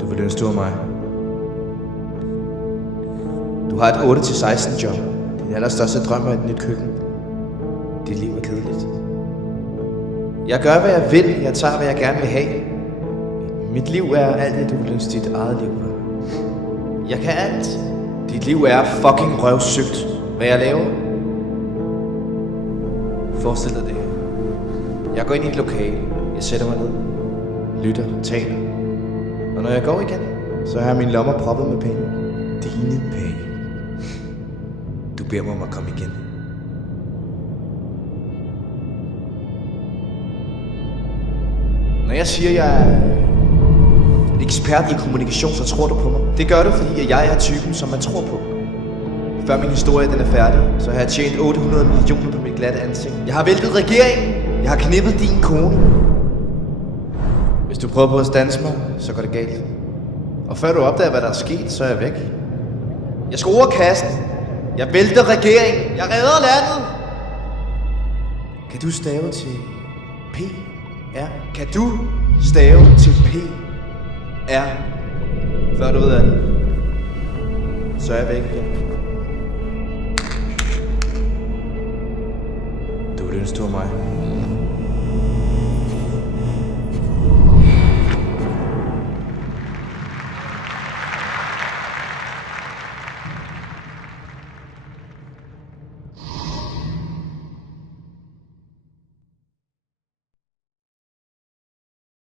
Du vil ønske, du var mig. Du har et 8-16 job. Din allerstørste drøm er et nyt køkken. Dit liv er kedeligt. Jeg gør, hvad jeg vil. Jeg tager, hvad jeg gerne vil have. Mit liv er alt det, du vil ønske dit eget liv var. Jeg kan alt. Dit liv er fucking røvsygt. Hvad jeg laver. Forestil dig det her. Jeg går ind i et lokale. Jeg sætter mig ned. Lytter, taler. Og når jeg går igen, så har jeg mine lommer proppet med penge. Dine penge. Du beder mig om at komme igen. Når jeg siger, jeg er ekspert i kommunikation, så tror du på mig. Det gør du, fordi jeg er typen, som man tror på. Før min historie den er færdig, så har jeg tjent 800 millioner på mit glatte ansigt. Jeg har væltet regeringen. Jeg har knippet din kone. Hvis du prøver på at standse mig, så går det galt. Og før du opdager, hvad der er sket, så er jeg væk. Jeg skruer kassen. Jeg vælter regeringen. Jeg redder landet. Kan du stave til P-R? Kan du stave til P-R? Før du ved af det, så er jeg væk igen. Du vil ønske, du var mig.